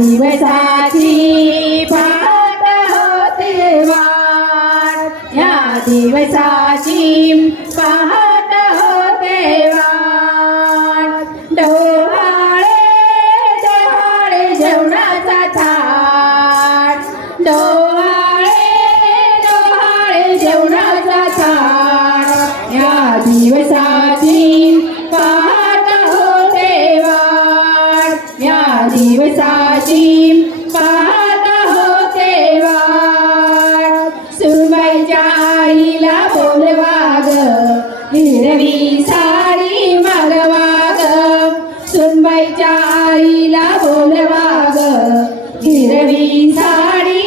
दिवसाची पाहत होते वाट. या दिवसाची पाहत हिरवी साडी मागवाग. सुनबाईच्या आईला बोलवाग. हिरवी साडी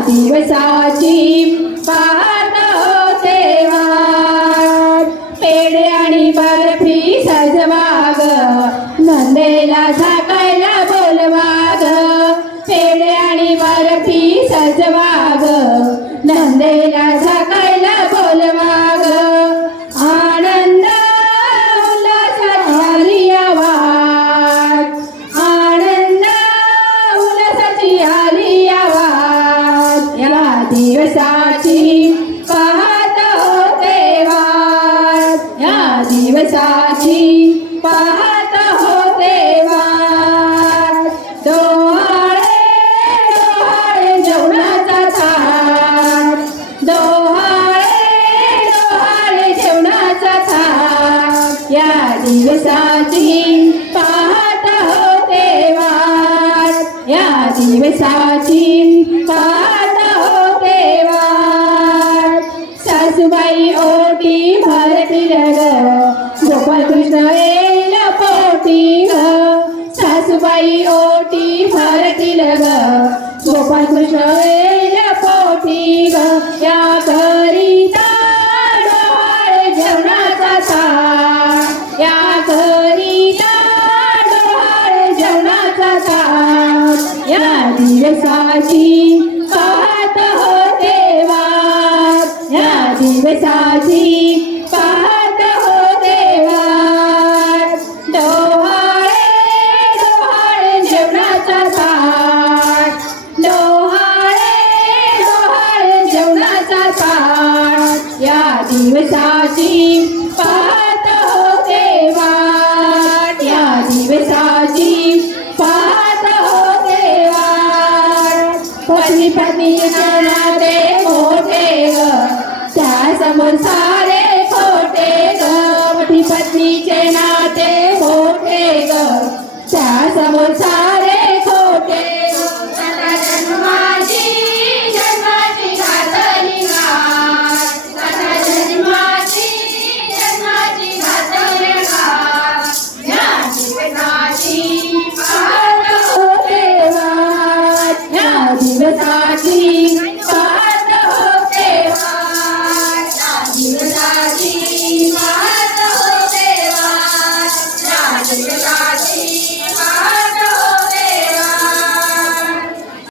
दिवसाची पाहतो तेव्हा पेढे आणि बर्फी सजवाग. नंदेला झाकायला बोलवाग. पेढे आणि बर्फी सजवाग. दिवसाची पाहत होते वाट या दिवसाची पाहत होते वाट सासूबाई ओटी भरती रग. गोपाल कृष्ण येईल पोटी ग सासूबाई ओटी भरती रग. गोपाल कृष्ण दिवसाची पाहत होते वाट या दिवसाची पाहत होते वाट डोहाळे डोहाळे जेवणाचा ताट डोहाळे डोहाळे जेवणाचा ताट या दिवसाची पाहत पती पत्नी नाते मोठे ग. त्या समोर सारे खोटे ग. पती पत्नीचे नाते मोठे ग. त्या समोर सारे जगताची